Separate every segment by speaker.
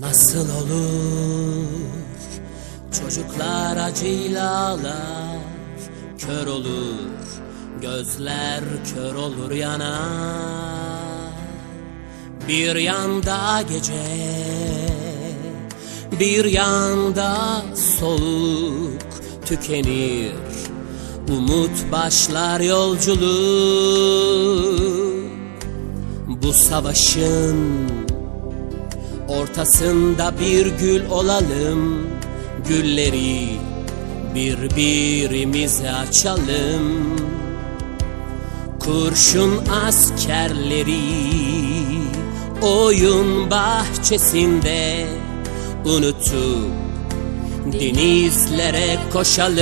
Speaker 1: Nasıl olur? Çocuklar acıyla ağlar. Kör olur. Gözler kör olur yanar. Bir yanda gece bir yanda soluk tükenir. Umut başlar yolculuk. Bu savaşın Ortasında bir gül olalım. Gülleri birbirimize açalım. Kurşun askerleri Oyun bahçesinde Unutup denizlere koşalım.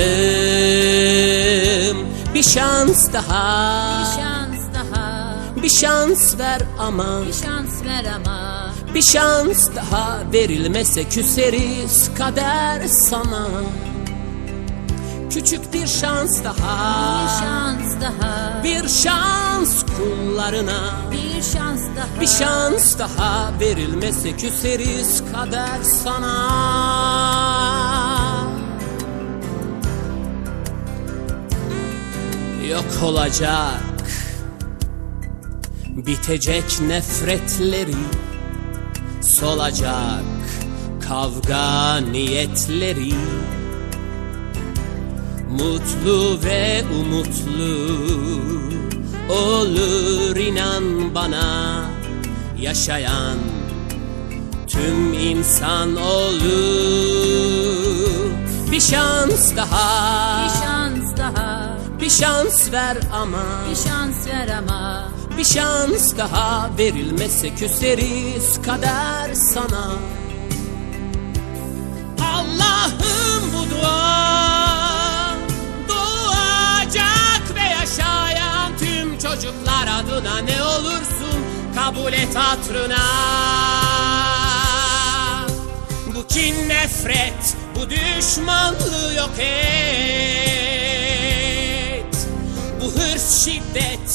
Speaker 1: Bir şans daha.
Speaker 2: Bir şans daha,
Speaker 1: Bir şans ver ama.
Speaker 2: Bir şans ver ama
Speaker 1: Bir şans daha verilmese küseriz kader sana. Küçük bir şans
Speaker 2: bir
Speaker 1: daha
Speaker 2: şans daha,
Speaker 1: Bir şans kullarına.
Speaker 2: Bir şans daha,
Speaker 1: Bir şans daha verilmese küseriz kader sana. Yok olacak. Bitecek nefretleri Solacak kavga niyetleri. Mutlu ve umutlu olur inan bana. Yaşayan tüm insan olur. Bir şans daha.
Speaker 2: Bir şans daha,
Speaker 1: bir şans ver ama.
Speaker 2: Bir şans ver ama
Speaker 1: bir şans daha verilmese küseriz kader sana. Allah'ım bu dua Doğacak ve yaşayan tüm çocuklar adına ne olursun kabul et hatırına. Bu kin nefret bu düşmanlığı yok et. Bu hırs şiddet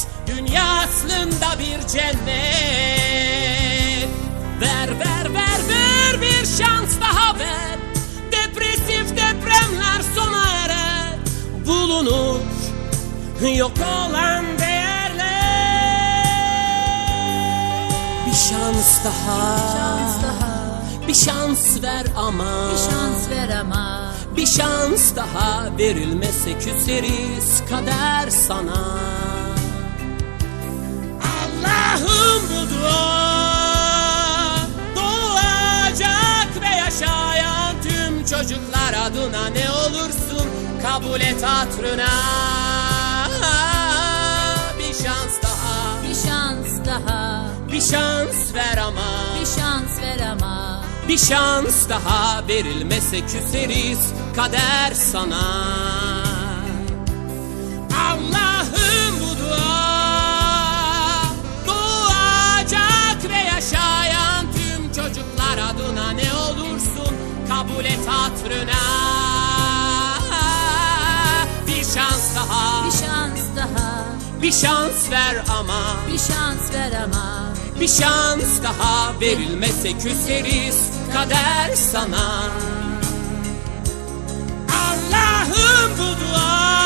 Speaker 1: aslında bir cennet. Ver ver ver ver bir şans daha ver. Depresif depremler sona erer. Bulunur yok olan değerler. Bir şans daha.
Speaker 2: Şans daha,
Speaker 1: Bir şans ver ama.
Speaker 2: Bir şans ver ama.
Speaker 1: Bir şans daha. Verilmese küseriz kader sana Allah'ım bu dua Doğacak ve yaşayan tüm çocuklar adına ne olursun kabul et hatırına. Bir şans daha.
Speaker 2: Bir şans daha,
Speaker 1: bir şans ver ama.
Speaker 2: Bir şans ver ama.
Speaker 1: Bir şans daha. Verilmese küseriz kader sana hatırına Bir şans daha.
Speaker 2: Bir şans daha,
Speaker 1: bir şans ver ama.
Speaker 2: Bir şans ver ama.
Speaker 1: Bir şans daha. Verilmese küseriz kader sana. Allah'ım bu dua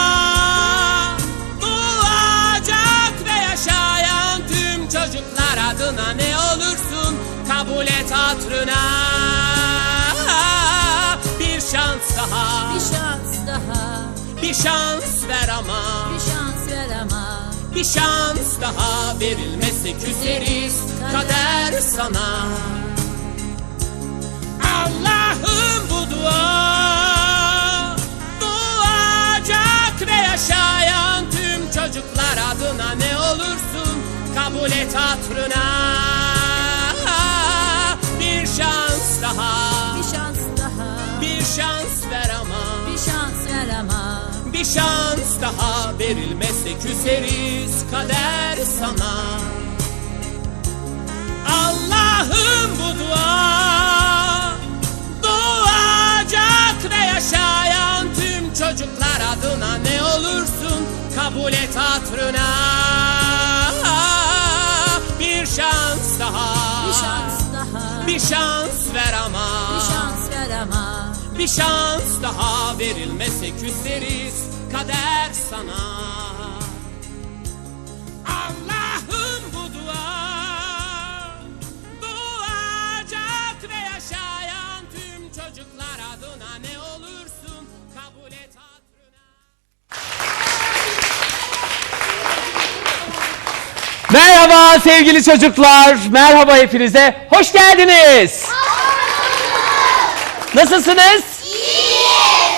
Speaker 1: bir şans ver ama.
Speaker 2: Bir şans ver ama.
Speaker 1: Bir şans daha verilmese küseriz. Kader sana. Allah'ım bu dua Doğacak ve yaşayan tüm çocuklar adına ne olursun kabul et hatırına Bir şans
Speaker 2: bir şans daha
Speaker 1: verilmese küseriz kader sana. Allah'ım bu dua Doğacak ve yaşayan tüm çocuklar adına ne olursun kabul et hatırına. Bir şans daha
Speaker 2: bir şans daha,
Speaker 1: Bir şans ver ama.
Speaker 2: Bir şans ver ama.
Speaker 1: Bir şans daha verilmese küseriz kader sana Allah'ım bu dua Doğacak ve yaşayan tüm çocuklar adına ne olursun kabul et hatırına
Speaker 3: Merhaba sevgili çocuklar. Merhaba hepinize. Hoş geldiniz. Nasılsınız?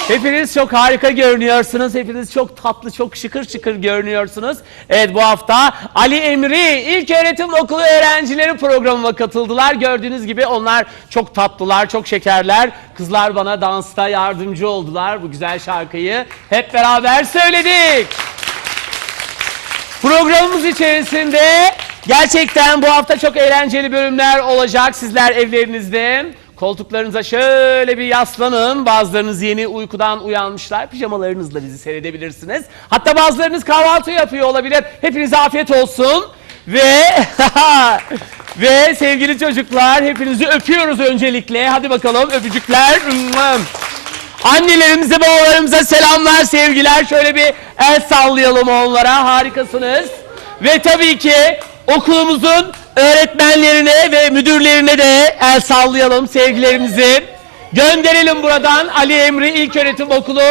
Speaker 3: Hepiniz çok harika görünüyorsunuz. Hepiniz çok tatlı, çok şıkır şıkır görünüyorsunuz. Evet bu hafta Ali Emri İlk Öğretim Okulu öğrencileri programıma katıldılar. Gördüğünüz gibi onlar çok tatlılar, çok şekerler. Kızlar bana dansta yardımcı oldular. Bu güzel şarkıyı hep beraber söyledik. Programımız içerisinde gerçekten bu hafta çok eğlenceli bölümler olacak. Sizler evlerinizde koltuklarınıza şöyle bir yaslanın. Bazılarınız yeni uykudan uyanmışlar. Pijamalarınızla bizi seyredebilirsiniz. Hatta bazılarınız kahvaltı yapıyor olabilir. Hepinize afiyet olsun. Ve ve sevgili çocuklar hepinizi öpüyoruz öncelikle. Hadi bakalım öpücükler. Annelerimize, babalarımıza selamlar, sevgiler. Şöyle bir el sallayalım onlara. Harikasınız. Ve tabii ki okulumuzun öğretmenlerine ve müdürlerine de el sallayalım sevgilerimizi. Gönderelim buradan Ali Emri İlköğretim Okulu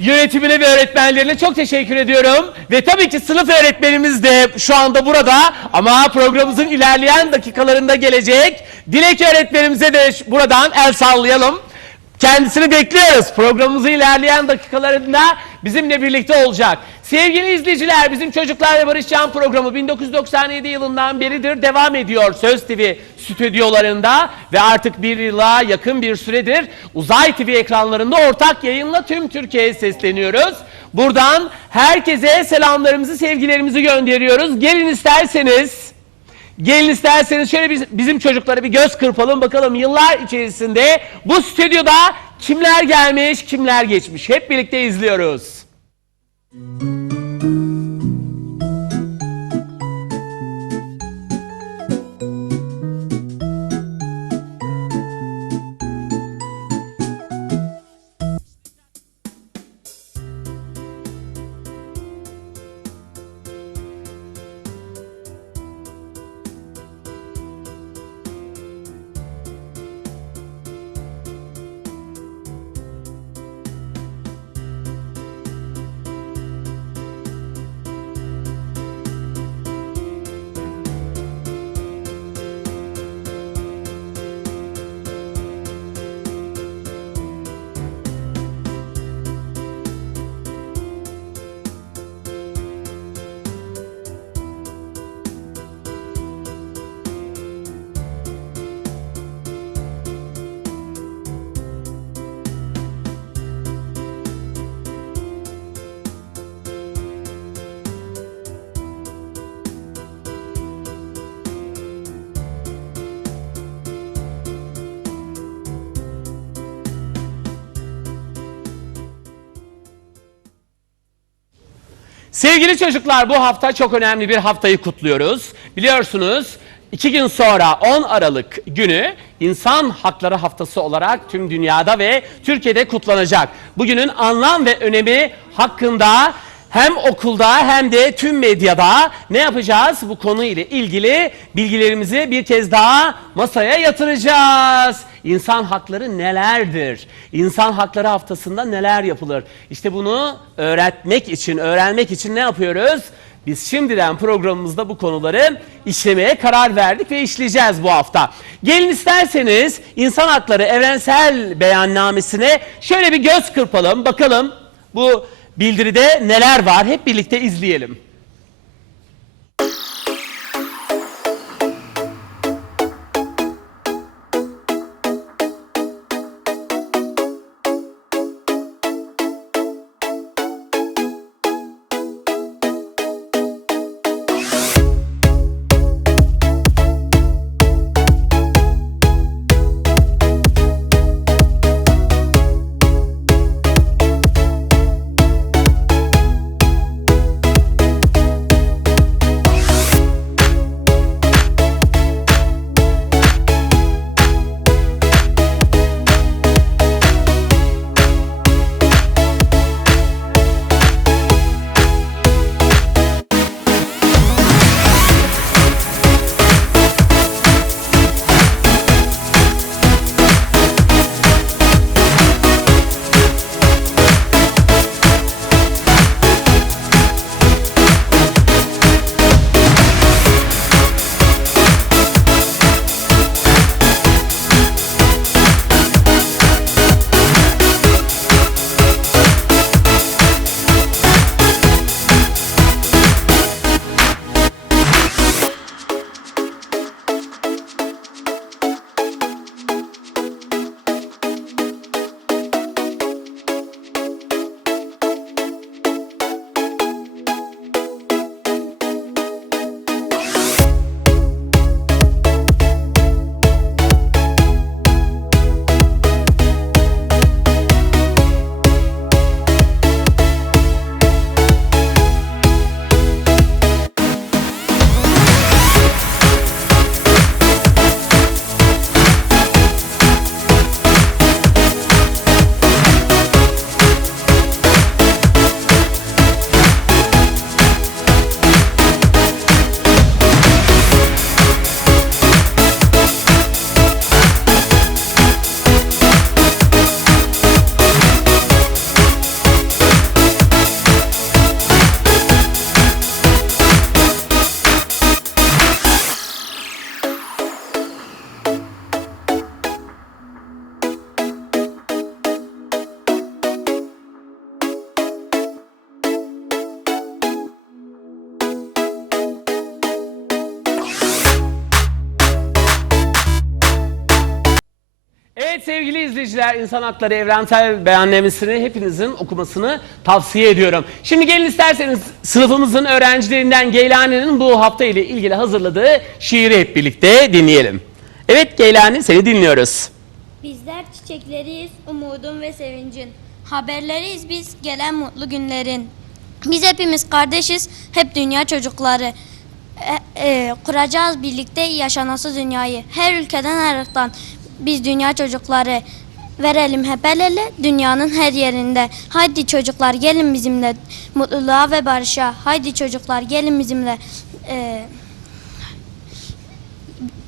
Speaker 3: yönetimine ve öğretmenlerine çok teşekkür ediyorum. Ve tabii ki sınıf öğretmenimiz de şu anda burada ama programımızın ilerleyen dakikalarında gelecek. Dilek öğretmenimize de buradan el sallayalım. Kendisini bekliyoruz. Programımızın ilerleyen dakikalarında bizimle birlikte olacak. Sevgili izleyiciler bizim Çocuklar ve Barışcan programı 1997 yılından beridir devam ediyor Söz TV stüdyolarında ve artık bir yıla yakın bir süredir Uzay TV ekranlarında ortak yayınla tüm Türkiye'ye sesleniyoruz. Buradan herkese selamlarımızı, sevgilerimizi gönderiyoruz. Gelin isterseniz Gelin isterseniz şöyle biz- bizim çocuklara bir göz kırpalım bakalım yıllar içerisinde bu stüdyoda kimler gelmiş, kimler geçmiş. Hep birlikte izliyoruz. Sevgili çocuklar bu hafta çok önemli bir haftayı kutluyoruz. Biliyorsunuz iki gün sonra 10 Aralık günü İnsan Hakları Haftası olarak tüm dünyada ve Türkiye'de kutlanacak. Bugünün anlam ve önemi hakkında hem okulda hem de tüm medyada ne yapacağız? Bu konu ile ilgili bilgilerimizi bir kez daha masaya yatıracağız. İnsan hakları nelerdir? İnsan hakları haftasında neler yapılır? İşte bunu öğretmek için, öğrenmek için ne yapıyoruz? Biz şimdiden programımızda bu konuları işlemeye karar verdik ve işleyeceğiz bu hafta. Gelin isterseniz İnsan Hakları Evrensel Beyannamesine şöyle bir göz kırpalım. Bakalım bu bildiride neler var? Hep birlikte izleyelim. Evet sevgili izleyiciler İnsan Hakları Evrensel Beyannamesini hepinizin okumasını tavsiye ediyorum. Şimdi gelin isterseniz sınıfımızın öğrencilerinden Geylani'nin bu hafta ile ilgili hazırladığı şiiri hep birlikte dinleyelim. Evet Geylani seni dinliyoruz.
Speaker 4: Bizler çiçekleriyiz, umudun ve sevincin. Haberleriyiz biz gelen mutlu günlerin. Biz hepimiz kardeşiz, hep dünya çocukları. E, e, kuracağız birlikte yaşanası dünyayı. Her ülkeden her ırktan biz dünya çocukları. Verelim hep el ele dünyanın her yerinde. Haydi çocuklar gelin bizimle mutluluğa ve barışa. Haydi çocuklar gelin bizimle e,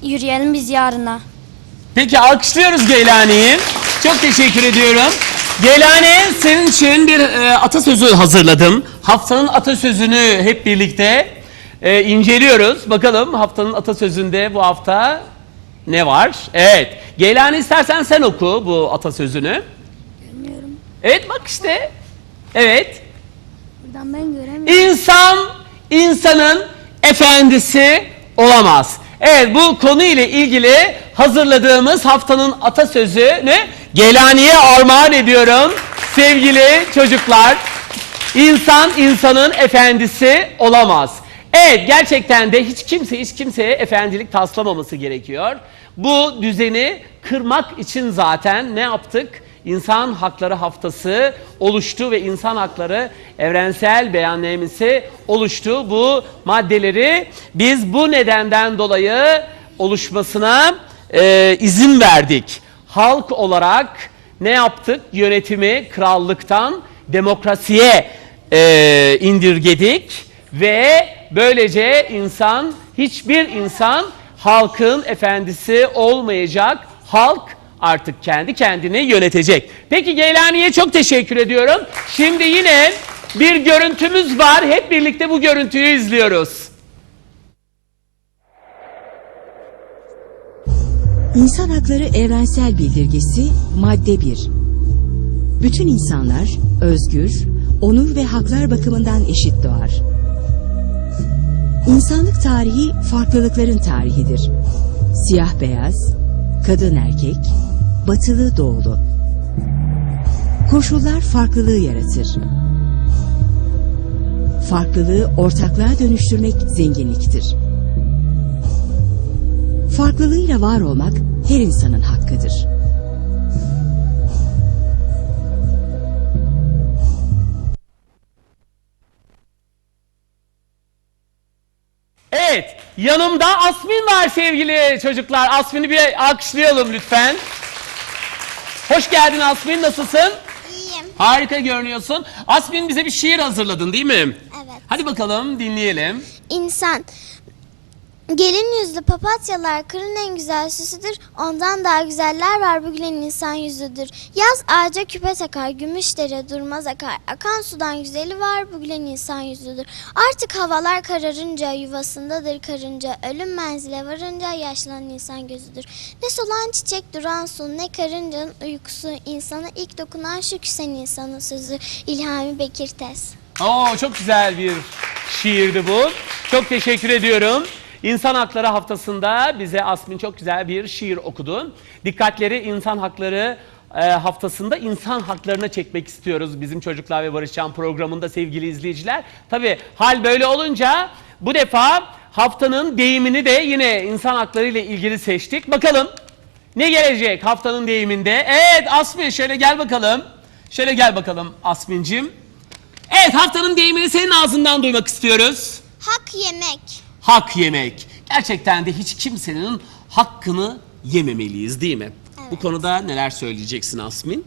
Speaker 4: yürüyelim biz yarına.
Speaker 3: Peki alkışlıyoruz Geylani'yi. Çok teşekkür ediyorum. Geylani senin için bir e, atasözü hazırladım. Haftanın atasözünü hep birlikte e, inceliyoruz. Bakalım haftanın atasözünde bu hafta ne var? Evet. Geylani istersen sen oku bu atasözünü.
Speaker 4: Görmüyorum.
Speaker 3: Evet bak işte. Evet.
Speaker 4: Buradan ben göremiyorum.
Speaker 3: İnsan insanın efendisi olamaz. Evet bu konu ile ilgili hazırladığımız haftanın atasözünü Gelani'ye armağan ediyorum. Sevgili çocuklar, insan insanın efendisi olamaz. Evet gerçekten de hiç kimse hiç kimseye efendilik taslamaması gerekiyor. Bu düzeni kırmak için zaten ne yaptık? İnsan Hakları Haftası oluştu ve İnsan Hakları Evrensel Beyannamesi oluştu. Bu maddeleri biz bu nedenden dolayı oluşmasına e, izin verdik. Halk olarak ne yaptık? Yönetimi krallıktan demokrasiye e, indirgedik ve böylece insan hiçbir insan halkın efendisi olmayacak. Halk artık kendi kendini yönetecek. Peki Geylani'ye çok teşekkür ediyorum. Şimdi yine bir görüntümüz var. Hep birlikte bu görüntüyü izliyoruz.
Speaker 5: İnsan Hakları Evrensel Bildirgesi Madde 1 Bütün insanlar özgür, onur ve haklar bakımından eşit doğar. İnsanlık tarihi farklılıkların tarihidir. Siyah beyaz, kadın erkek, batılı doğulu. Koşullar farklılığı yaratır. Farklılığı ortaklığa dönüştürmek zenginliktir. Farklılığıyla var olmak her insanın hakkıdır.
Speaker 3: Yanımda Asmin var sevgili çocuklar. Asmin'i bir alkışlayalım lütfen. Hoş geldin Asmin, nasılsın?
Speaker 6: İyiyim.
Speaker 3: Harika görünüyorsun. Asmin bize bir şiir hazırladın değil mi?
Speaker 6: Evet.
Speaker 3: Hadi bakalım dinleyelim.
Speaker 6: İnsan. Gelin yüzlü papatyalar kırın en güzel süsüdür. Ondan daha güzeller var bu gülen insan yüzüdür. Yaz ağaca küpe takar, gümüş dere durmaz akar. Akan sudan güzeli var bu gülen insan yüzüdür. Artık havalar kararınca yuvasındadır karınca. Ölüm menzile varınca yaşlanan insan gözüdür. Ne solan çiçek duran su ne karıncanın uykusu. insana ilk dokunan şu küsen insanın sözü. İlhami Bekir Tez.
Speaker 3: Oo çok güzel bir şiirdi bu. Çok teşekkür ediyorum. İnsan Hakları Haftası'nda bize Asmin çok güzel bir şiir okudu. Dikkatleri İnsan Hakları e, Haftası'nda insan haklarına çekmek istiyoruz bizim Çocuklar ve Barışcan programında sevgili izleyiciler. Tabi hal böyle olunca bu defa haftanın deyimini de yine insan hakları ile ilgili seçtik. Bakalım ne gelecek haftanın deyiminde? Evet Asmin şöyle gel bakalım. Şöyle gel bakalım Asmin'cim. Evet haftanın deyimini senin ağzından duymak istiyoruz.
Speaker 6: Hak yemek.
Speaker 3: Hak yemek. Gerçekten de hiç kimsenin hakkını yememeliyiz değil mi? Bu
Speaker 6: Evet.
Speaker 3: konuda neler söyleyeceksin Asmin?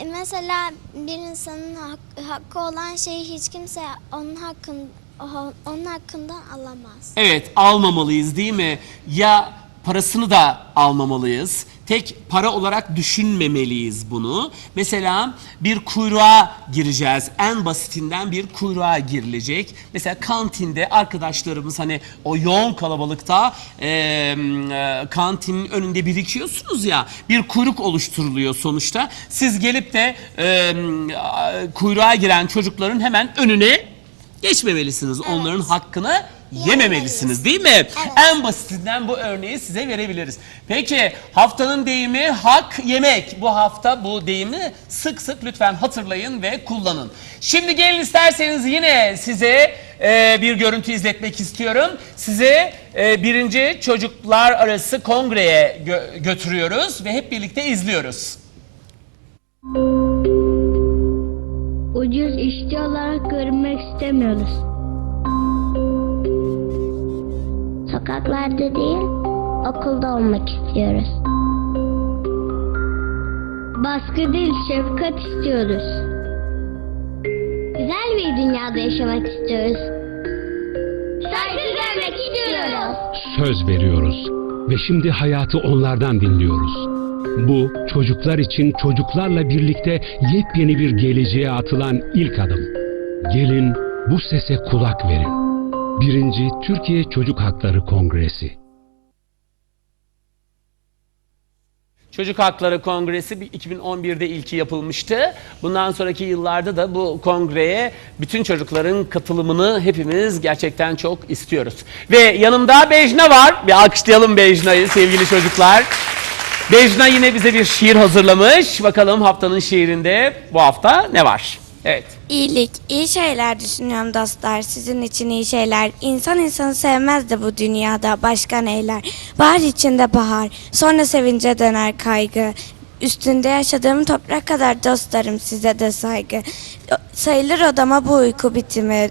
Speaker 6: E, Mesela bir insanın hak- hakkı olan şeyi hiç kimse onun hakkın o- onun hakkından alamaz.
Speaker 3: Evet almamalıyız değil mi? Ya parasını da almamalıyız. Tek para olarak düşünmemeliyiz bunu. Mesela bir kuyruğa gireceğiz. En basitinden bir kuyruğa girilecek. Mesela kantinde arkadaşlarımız hani o yoğun kalabalıkta e, e, kantinin önünde birikiyorsunuz ya. Bir kuyruk oluşturuluyor sonuçta. Siz gelip de e, e, kuyruğa giren çocukların hemen önüne geçmemelisiniz. Onların hakkını Yememelisiniz değil mi? En basitinden bu örneği size verebiliriz. Peki haftanın deyimi hak yemek. Bu hafta bu deyimi sık sık lütfen hatırlayın ve kullanın. Şimdi gelin isterseniz yine size e, bir görüntü izletmek istiyorum. Size e, birinci çocuklar arası kongreye gö- götürüyoruz ve hep birlikte izliyoruz.
Speaker 7: Ucuz işçi olarak görünmek istemiyoruz. Sokaklarda değil, okulda olmak istiyoruz. Baskı değil, şefkat istiyoruz. Güzel bir dünyada yaşamak istiyoruz. Saygı görmek istiyoruz.
Speaker 8: söz veriyoruz ve şimdi hayatı onlardan dinliyoruz. Bu çocuklar için çocuklarla birlikte yepyeni bir geleceğe atılan ilk adım. Gelin bu sese kulak verin. Birinci Türkiye Çocuk Hakları Kongresi.
Speaker 3: Çocuk Hakları Kongresi bir- 2011'de ilki yapılmıştı. Bundan sonraki yıllarda da bu kongreye bütün çocukların katılımını hepimiz gerçekten çok istiyoruz. Ve yanımda Bejna var. Bir alkışlayalım Bejna'yı sevgili çocuklar. Bejna yine bize bir şiir hazırlamış. Bakalım haftanın şiirinde bu hafta ne var? Evet.
Speaker 9: İyilik, iyi şeyler düşünüyorum dostlar. Sizin için iyi şeyler. İnsan insanı sevmez de bu dünyada başka neyler. Bahar içinde bahar, sonra sevince döner kaygı. Üstünde yaşadığım toprak kadar dostlarım size de saygı. Sayılır odama bu uyku bitimi.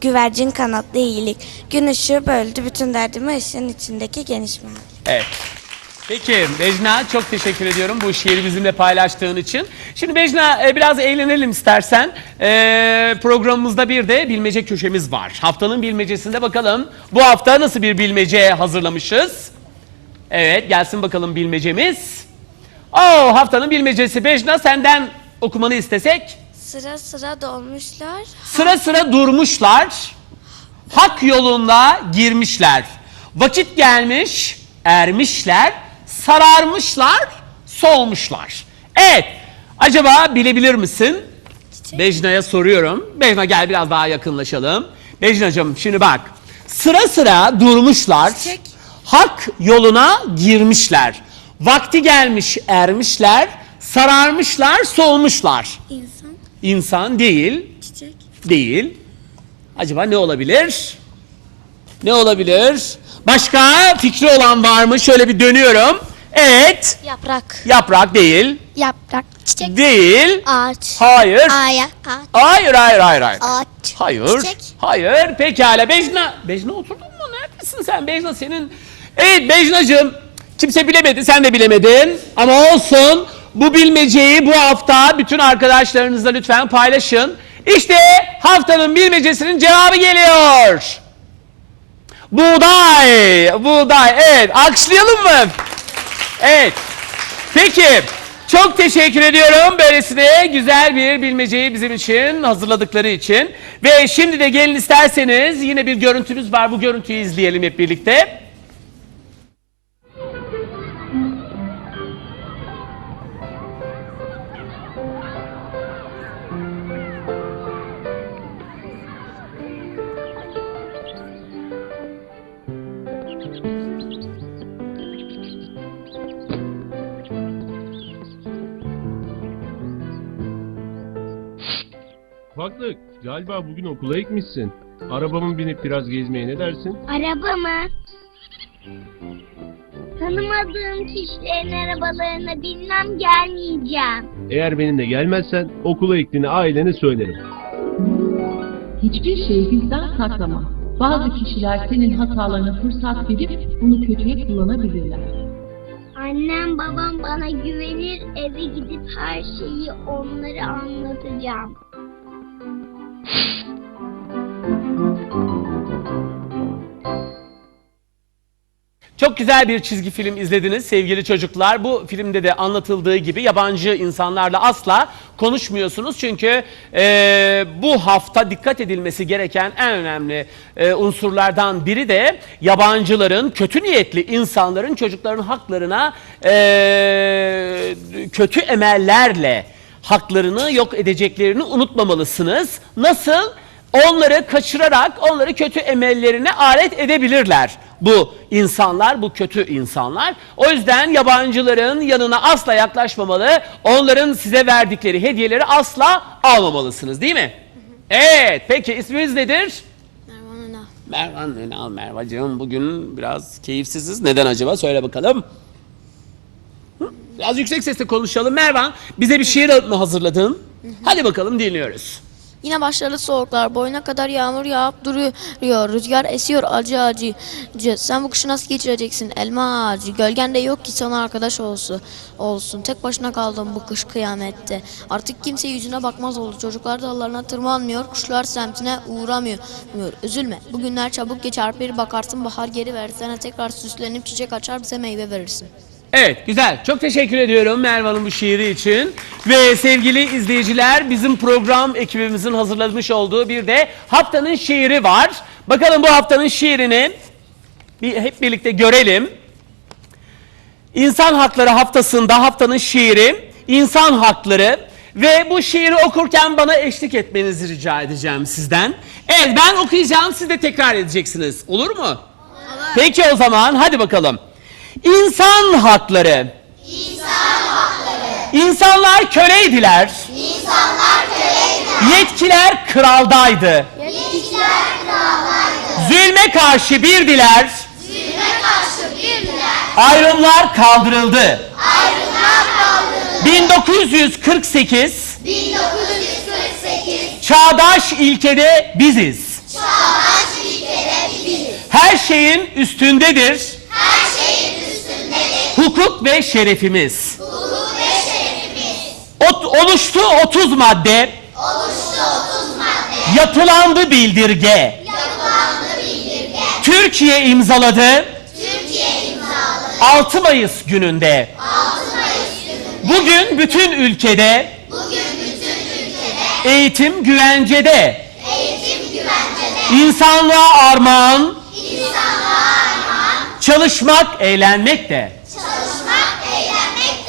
Speaker 9: Güvercin kanatlı iyilik. Gün ışığı böldü bütün derdimi ışığın içindeki geniş mavi.
Speaker 3: Evet. Peki Bejna çok teşekkür ediyorum bu şiiri bizimle paylaştığın için. Şimdi Bejna e, biraz eğlenelim istersen. E, programımızda bir de bilmece köşemiz var. Haftanın bilmecesinde bakalım bu hafta nasıl bir bilmece hazırlamışız? Evet gelsin bakalım bilmecemiz. Oo, haftanın bilmecesi Bejna senden okumanı istesek.
Speaker 9: Sıra sıra dolmuşlar.
Speaker 3: Sıra sıra durmuşlar, hak yolunda girmişler. Vakit gelmiş, ermişler, sararmışlar, solmuşlar. Evet, acaba bilebilir misin? Bejna'ya soruyorum. Bejna gel biraz daha yakınlaşalım. Bejna'cığım şimdi bak. Sıra sıra durmuşlar, hak yoluna girmişler. Vakti gelmiş, ermişler, sararmışlar, solmuşlar.
Speaker 9: İnsan,
Speaker 3: İnsan değil,
Speaker 9: çiçek.
Speaker 3: değil. Acaba ne olabilir? Ne olabilir? Başka fikri olan var mı? Şöyle bir dönüyorum. Evet.
Speaker 6: Yaprak.
Speaker 3: Yaprak değil.
Speaker 6: Yaprak. Çiçek.
Speaker 3: Değil.
Speaker 6: Ağaç.
Speaker 3: Hayır.
Speaker 6: Aya. Ağaç.
Speaker 3: Hayır, hayır, hayır, hayır.
Speaker 6: Ağaç.
Speaker 3: Hayır.
Speaker 6: Çiçek.
Speaker 3: Hayır. Pekala. Bejna. Bejna oturdun mu? Neredesin sen? Bejna senin. Evet Bejnacığım. Kimse bilemedi. Sen de bilemedin. Ama olsun. Bu bilmeceyi bu hafta bütün arkadaşlarınızla lütfen paylaşın. İşte haftanın bilmecesinin cevabı geliyor. Buğday. Buğday. Evet. Alkışlayalım mı? Evet. Peki. Çok teşekkür ediyorum böylesine güzel bir bilmeceyi bizim için hazırladıkları için. Ve şimdi de gelin isterseniz yine bir görüntümüz var. Bu görüntüyü izleyelim hep birlikte.
Speaker 10: Ufaklık, galiba bugün okula gitmişsin. Arabamı binip biraz gezmeye ne dersin?
Speaker 7: Araba mı? Tanımadığım kişilerin arabalarına binmem gelmeyeceğim.
Speaker 10: Eğer benimle gelmezsen okula gittiğini ailene söylerim.
Speaker 11: Hiçbir şeyi bizden saklama. Bazı kişiler senin hatalarına fırsat verip bunu kötüye kullanabilirler.
Speaker 7: Annem babam bana güvenir eve gidip her şeyi onlara anlatacağım.
Speaker 3: Çok güzel bir çizgi film izlediniz sevgili çocuklar. Bu filmde de anlatıldığı gibi yabancı insanlarla asla konuşmuyorsunuz. Çünkü e, bu hafta dikkat edilmesi gereken en önemli e, unsurlardan biri de yabancıların, kötü niyetli insanların çocukların haklarına e, kötü emellerle haklarını yok edeceklerini unutmamalısınız. Nasıl? onları kaçırarak onları kötü emellerine alet edebilirler. Bu insanlar, bu kötü insanlar. O yüzden yabancıların yanına asla yaklaşmamalı. Onların size verdikleri hediyeleri asla almamalısınız değil mi? Evet, peki isminiz nedir?
Speaker 4: Mervan Ünal.
Speaker 3: Mervan Ünal Mervacığım bugün biraz keyifsiziz. Neden acaba? Söyle bakalım. Biraz yüksek sesle konuşalım. Mervan bize bir şiir mı hazırladın? Hadi bakalım dinliyoruz.
Speaker 4: Yine başladı soğuklar. Boyuna kadar yağmur yağıp duruyor. Rüzgar esiyor acı acı. acı. Sen bu kışı nasıl geçireceksin? Elma ağacı. Gölgen de yok ki sana arkadaş olsun. olsun. Tek başına kaldım bu kış kıyamette. Artık kimse yüzüne bakmaz oldu. Çocuklar dallarına tırmanmıyor. Kuşlar semtine uğramıyor. Üzülme. Bugünler çabuk geçer. Bir bakarsın bahar geri versene. Tekrar süslenip çiçek açar bize meyve verirsin.
Speaker 3: Evet güzel. Çok teşekkür ediyorum Mervan'ın bu şiiri için. Ve sevgili izleyiciler bizim program ekibimizin hazırlamış olduğu bir de haftanın şiiri var. Bakalım bu haftanın şiirini bir hep birlikte görelim. İnsan Hakları haftasında haftanın şiiri insan hakları ve bu şiiri okurken bana eşlik etmenizi rica edeceğim sizden. Evet ben okuyacağım siz de tekrar edeceksiniz. Olur mu? Peki o zaman hadi bakalım. İnsan hakları. İnsan hakları. İnsanlar köleydiler. İnsanlar köleydiler. Yetkiler kraldaydı. Yetkiler kraldaydı. Zulme karşı birdiler. Zulme karşı birdiler. Ayrımlar kaldırıldı. Ayrımlar kaldırıldı. 1948. 1948. Çağdaş ilkede biziz. Çağdaş ilkede biziz. Her şeyin üstündedir. Hukuk ve şerefimiz. Hukuk ve şerefimiz. oluştu 30 madde. Oluştu 30 madde. Yapılandı bildirge. Yapılandı bildirge. Türkiye imzaladı. Türkiye imzaladı. 6 Mayıs gününde. 6 Mayıs gününde. Bugün bütün ülkede. Bugün bütün ülkede. Eğitim güvencede. Eğitim güvencede. İnsanlığa armağan. İnsanlığa armağan. Çalışmak, eğlenmek de.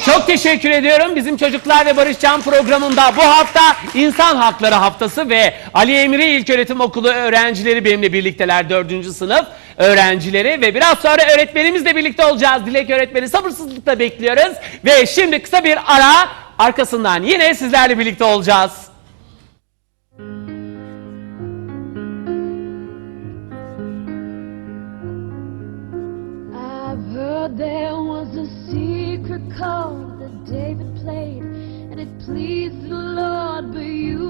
Speaker 3: Çok teşekkür ediyorum. Bizim Çocuklar ve Barış Can programında bu hafta İnsan Hakları Haftası ve Ali Emri İlköğretim Okulu öğrencileri benimle birlikteler 4. sınıf öğrencileri ve biraz sonra öğretmenimizle birlikte olacağız. Dilek öğretmeni sabırsızlıkla bekliyoruz ve şimdi kısa bir ara arkasından yine sizlerle birlikte olacağız.
Speaker 11: Chord that David played, and it pleased the Lord, but you